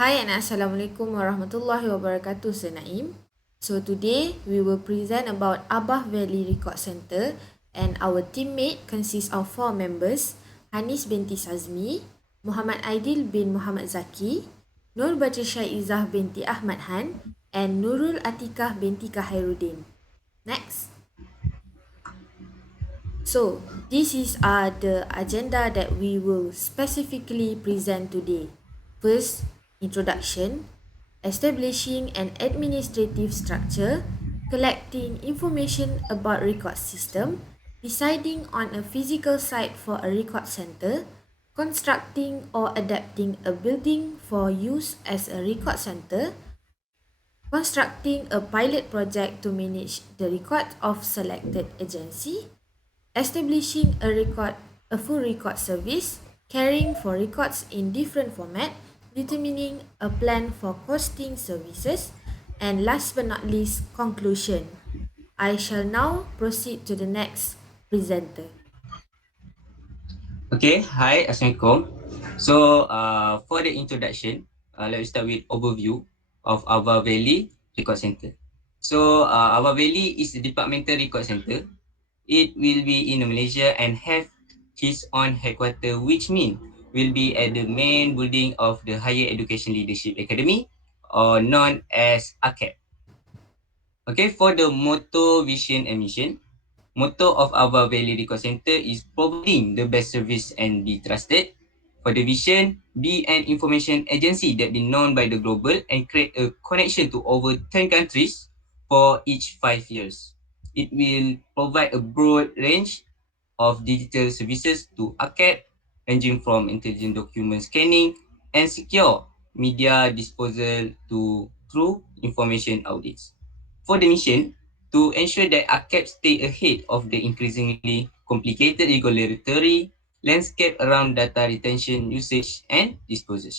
Hi and Assalamualaikum warahmatullahi wabarakatuh, Sir Naim. So today we will present about Abah Valley Record Center, and our teammate consists of 4 members: Hanis binti Sazmi, Muhammad Aidil bin Muhammad Zaki, Nur Batrisha Izzah binti Ahmad Han, and Nurul Atikah binti Khairuddin. Next. So, this is the agenda that we will specifically present today. First, introduction, establishing an administrative structure, collecting information about record system, deciding on a physical site for a record center, constructing or adapting a building for use as a record center, constructing a pilot project to manage the record of selected agency, establishing a full record service, caring for records in different format, determining a plan for costing services, and last but not least, conclusion. I shall now proceed to the next presenter. Okay, hi, Assalamualaikum. For the introduction, let's start with overview of Ava Valley Record Center. Ava Valley is a departmental record center. It will be in Malaysia and have his own headquarter, which means will be at the main building of the Higher Education Leadership Academy, or known as ACAP. Okay, for the motto, vision, and mission, motto of our Valley Record Center is providing the best service and be trusted. For the vision, be an information agency that be known by the global and create a connection to over 10 countries for each 5 years. It will provide a broad range of digital services to ACAD, ranging from intelligent document scanning and secure media disposal to through information audits. For the mission, to ensure that ACAP stay ahead of the increasingly complicated regulatory landscape around data retention, usage, and disposal.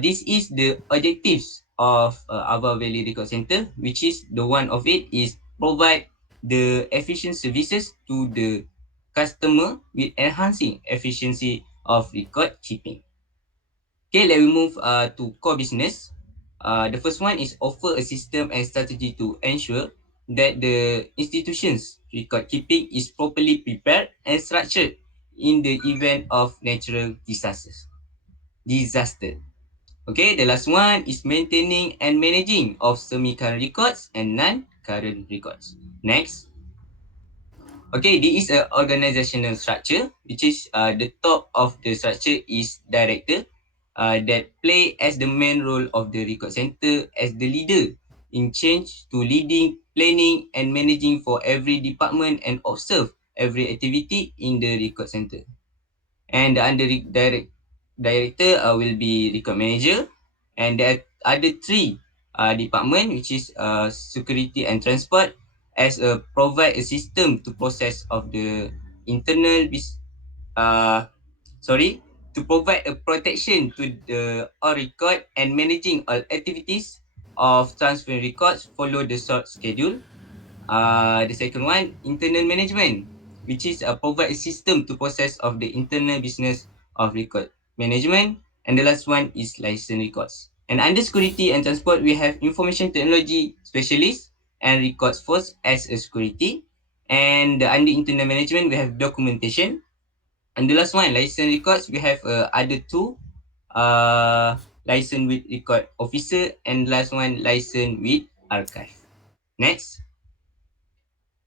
This is the objectives of Ava Valley Record Center, which is the one of it is provide the efficient services to the customer with enhancing efficiency of record keeping. Okay, let me move to core business. The first one is offer a system and strategy to ensure that the institution's record keeping is properly prepared and structured in the event of natural disasters. Disaster. Okay, the last one is maintaining and managing of semi-current records and non-current records. Next. Okay, this is a organizational structure, which is the top of the structure is director that play as the main role of the record center as the leader in change to leading, planning and managing for every department and observe every activity in the record center. And the director will be record manager, and there are other three department, which is security and transport, as a provide a system to process of the internal uh, sorry to provide a protection to the all record and managing all activities of transfer records follow the short schedule. The second one, internal management, which is provide a system to process of the internal business of record management. And the last one is license records. And under security and transport, we have information technology specialist and records force as a security. And under internal management, we have documentation. And the last one, license records, we have other two, license with record officer, and last one, license with archive. Next.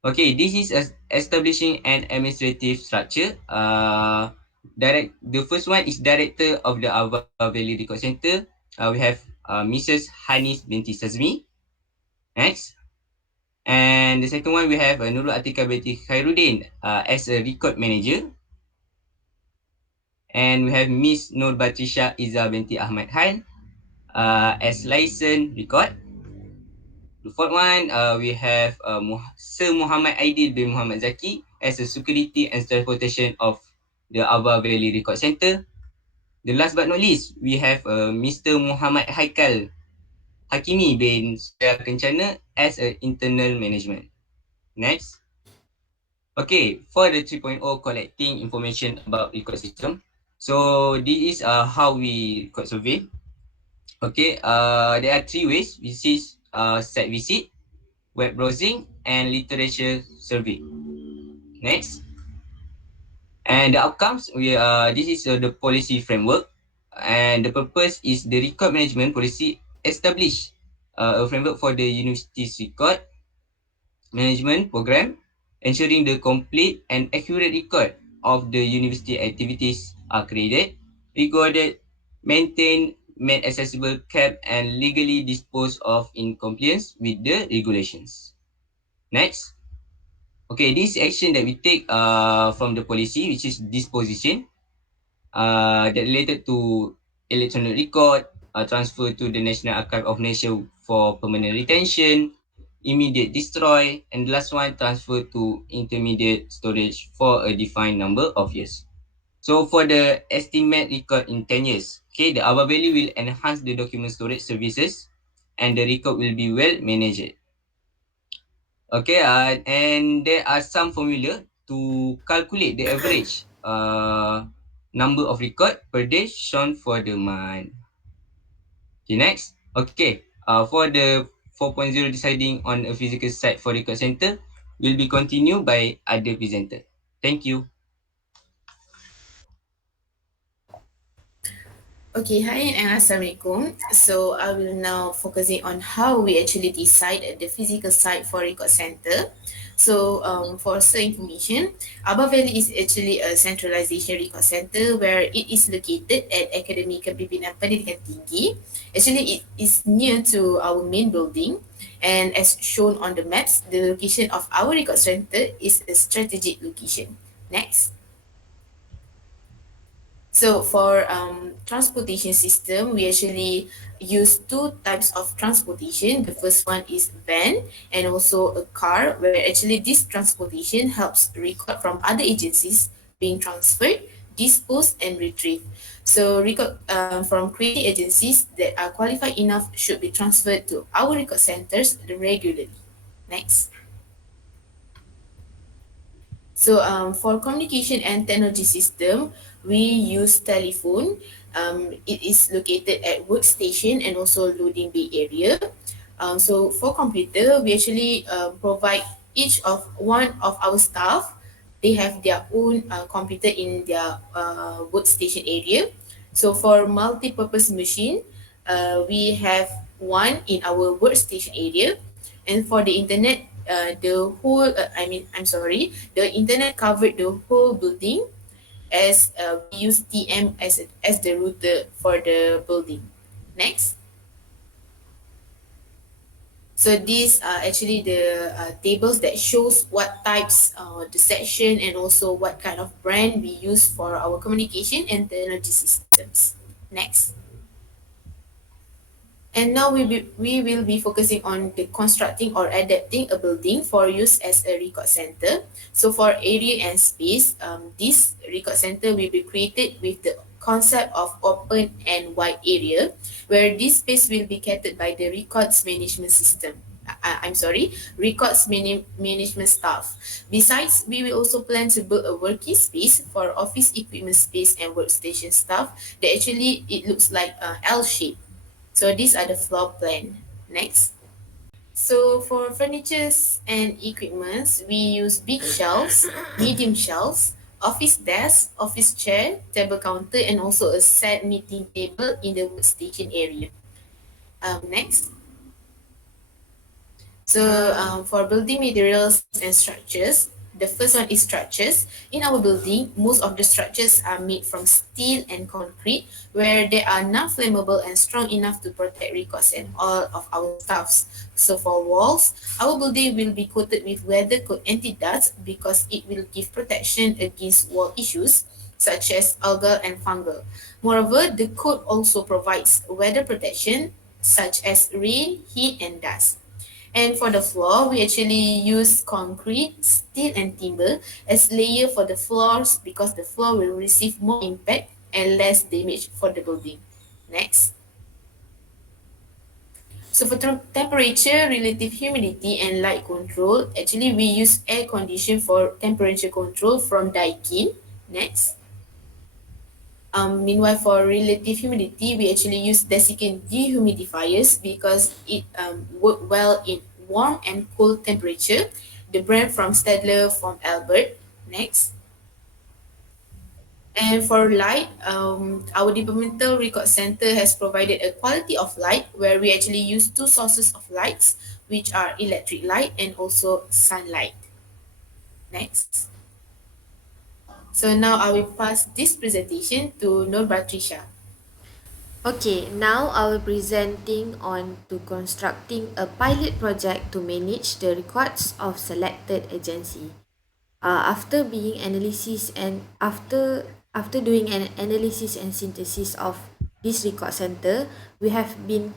Okay, this is establishing an administrative structure. The first one is director of the Ava Valley Record Center. We have Mrs. Hanis binti Sazmi. Next. And the second one, we have Nurul Atika binti Khairuddin as a record manager. And we have Miss Nur Batrisha Izzah binti Ahmad Han as license record. The fourth one, we have Sir Muhammad Aidil bin Muhammad Zaki as a security and transportation of the Ava Valley Record Center. The last but not least, we have Mr. Muhammad Haikal Hakimi bin Surya Kencana as a internal management. Next. Okay, for the 3.0 collecting information about record system. So this is how we record survey. Okay, there are three ways, which is site visit, web browsing, and literature survey. Next, and the outcomes, this is the policy framework, and the purpose is the record management policy establish a framework for the university's record management program, ensuring the complete and accurate record of the university activities are created, recorded, maintained, made accessible, kept, and legally disposed of in compliance with the regulations. Next, okay, this action that we take from the policy, which is disposition, that related to electronic record, transfer to the National Archive of Nature for permanent retention, immediate destroy, and the last one, transfer to intermediate storage for a defined number of years. So for the estimate record in 10 years, okay, the our value will enhance the document storage services and the record will be well managed. Okay, and there are some formula to calculate the average number of record per day shown for the month. Okay, next. Okay, for the 4.0 deciding on a physical site for record center will be continued by other presenter. Thank you. Okay, hi and Assalamualaikum. So I will now focusing on how we actually decide at the physical site for record center. So for information, Abah Valley is actually a centralization record center where it is located at Akademi Kepimpinan Pendidikan Tinggi. Actually, it is near to our main building, and as shown on the maps, the location of our record center is a strategic location. Next. So for transportation system, we actually use two types of transportation. The first one is van and also a car, where actually this transportation helps record from other agencies being transferred, disposed, and retrieved. So record from creating agencies that are qualified enough should be transferred to our record centers regularly. Next. So for communication and technology system, we use telephone. It is located at workstation and also loading bay area. So for computer, we actually provide each of one of our staff. They have their own computer in their workstation area. So for multi-purpose machine, we have one in our workstation area, and for the internet, the whole I'm sorry, the internet covered the whole building, as we use TM as the router for the building. Next. So these are actually the tables that shows what types the section and also what kind of brand we use for our communication and technology systems. Next. And now we will be focusing on the constructing or adapting a building for use as a record center. So for area and space, this record center will be created with the concept of open and wide area, where this space will be catered by the records management system. I'm sorry, management staff. Besides, we will also plan to build a working space for office equipment space and workstation staff that actually it looks like L shape. So these are the floor plan. Next. So for furnitures and equipments, we use big shelves, medium shelves, office desk, office chair, table counter, and also a set meeting table in the workstation area. Next. So for building materials and structures, the first one is structures. In our building, most of the structures are made from steel and concrete, where they are non-flammable and strong enough to protect records and all of our stuffs. So for walls, our building will be coated with weather coat anti-dust because it will give protection against wall issues such as algal and fungal. Moreover, the coat also provides weather protection such as rain, heat, and dust. And for the floor, we actually use concrete, steel, and timber as layer for the floors because the floor will receive more impact and less damage for the building. Next. So for temperature, relative humidity, and light control, actually we use air condition for temperature control from Daikin. Next. Meanwhile, for relative humidity, we actually use desiccant dehumidifiers because it work well in warm and cold temperature. The brand from Stadler from Albert. Next. And for light, our departmental record center has provided a quality of light where we actually use two sources of lights, which are electric light and also sunlight. Next. So now I will pass this presentation to Nur Batrisha. Okay, now I will presenting on to constructing a pilot project to manage the records of selected agency. After being analysis and after doing an analysis and synthesis of this record center, we have been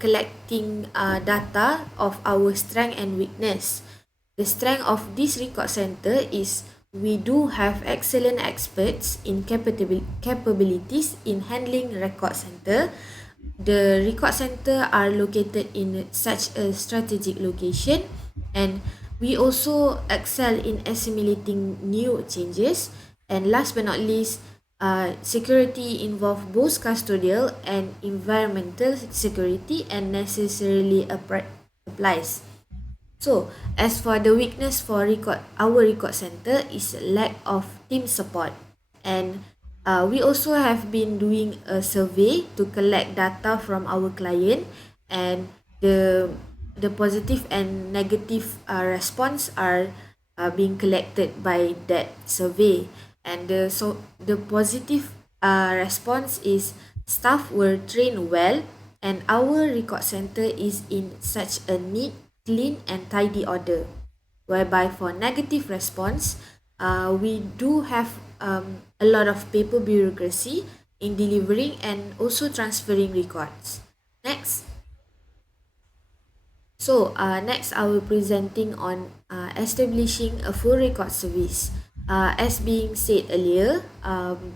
collecting data of our strength and weakness. The strength of this record center is we do have excellent experts in capabilities in handling record center. The record center are located in such a strategic location, and we also excel in assimilating new changes. And last but not least, security involve both custodial and environmental security and necessarily applies. So, as for the weakness for our record center is lack of team support, and we also have been doing a survey to collect data from our client, and the positive and negative response are being collected by that survey, and the positive response is staff were trained well, and our record center is in such a neat, clean and tidy order. Whereby for negative response, we do have a lot of paper bureaucracy in delivering and also transferring records. Next. So next I will presenting on establishing a full record service. As being said earlier,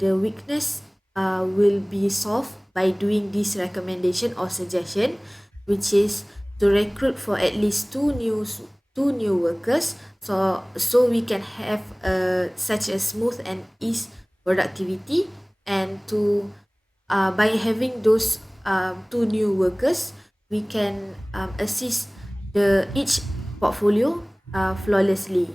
the weakness will be solved by doing this recommendation or suggestion, which is to recruit for at least two new workers, so we can have such a smooth and ease productivity, and to by having those two new workers, we can assist the each portfolio flawlessly.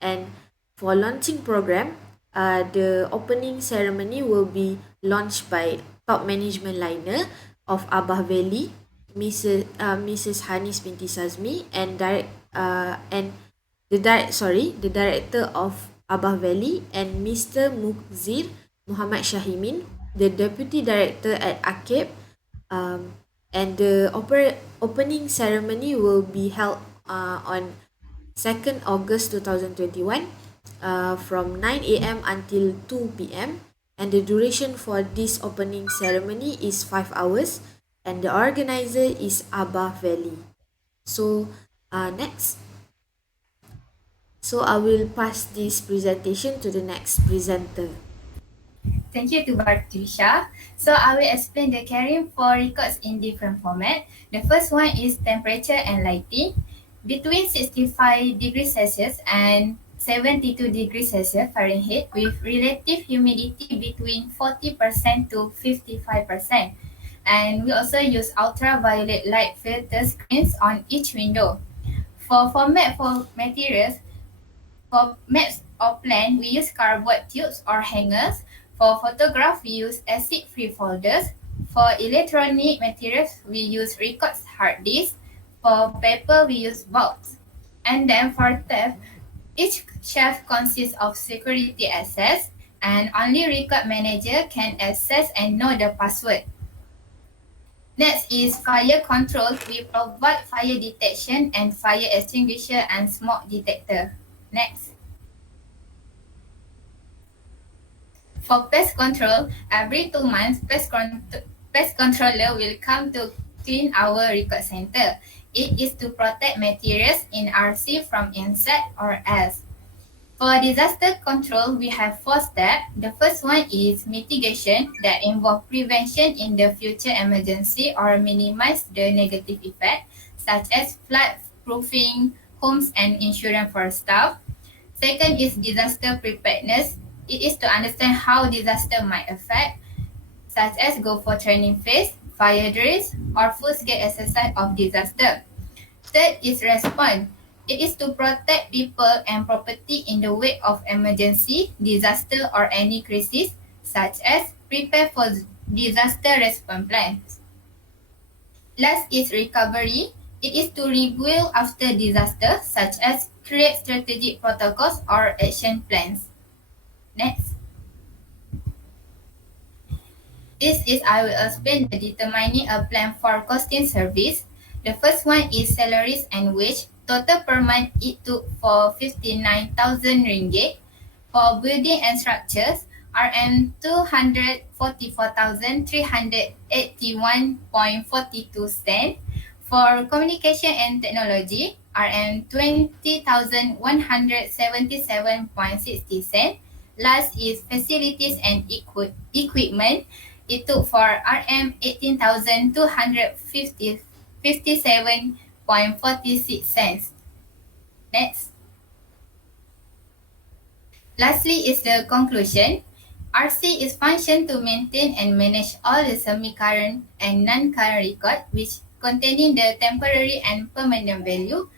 And for launching program, the opening ceremony will be launched by top management liner of Abah Valley, Mrs. Hanis binti Sazmi, and the director of Abah Valley, and Mr. Mukzir Muhammad Shahimin, the deputy director at AKIB, and the opening ceremony will be held on 2nd August 2021 from 9 a.m. until 2 p.m. And the duration for this opening ceremony is 5 hours, and the organizer is Abah Valley. So next. So I will pass this presentation to the next presenter. Thank you to Batrisha. So I will explain the carrying for records in different format. The first one is temperature and lighting. Between 65 degrees Celsius and 72 degrees Celsius Fahrenheit with relative humidity between 40% to 55%. And we also use ultraviolet light filter screens on each window. For format for materials, for maps or plan, we use cardboard tubes or hangers. For photograph, we use acid-free folders. For electronic materials, we use records hard disk. For paper, we use bulbs. And then for theft, each shelf consists of security access, and only record manager can access and know the password. Next is fire control. We provide fire detection and fire extinguisher and smoke detector. Next. For pest control, every 2 months, pest controller will come to clean our record center. It is to protect materials in RC from insect or else. For disaster control, we have 4 steps. The first one is mitigation that involve prevention in the future emergency or minimize the negative effect, such as flood proofing homes and insurance for staff. Second is disaster preparedness. It is to understand how disaster might affect, such as go for training phase, fire drills, or full-scale exercise of disaster. Third is response. It is to protect people and property in the wake of emergency, disaster, or any crisis, such as prepare for disaster response plans. Last is recovery. It is to rebuild after disaster, such as create strategic protocols or action plans. Next. This is I will explain the determining a plan for costing service. The first one is salaries and wage. Total per month it took for 59,000 ringgit. For building and structures, RM 244,381.42 cent. For communication and technology, RM 20,177.60 cent. Last is facilities and equipment. It took for RM 18,257.46 cents. Next. Lastly is the conclusion. RC is function to maintain and manage all the semi-current and non-current record which containing the temporary and permanent value.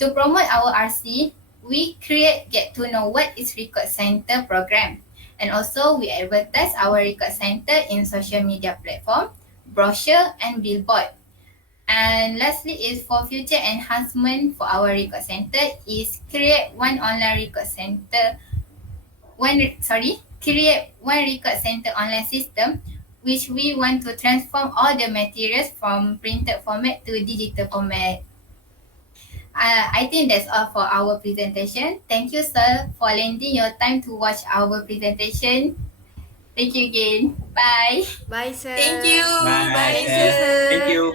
To promote our RC, we create Get to Know What is Record Center program. And also we advertise our record center in social media platform, brochure and billboard. And lastly is for future enhancement for our record center is create one online record center create one record center online system which we want to transform all the materials from printed format to digital format. I think that's all for our presentation. Thank you, sir, for lending your time to watch our presentation. Thank you again. Bye. Bye, sir. Thank you. Bye, Bye, sir. sir. Thank you.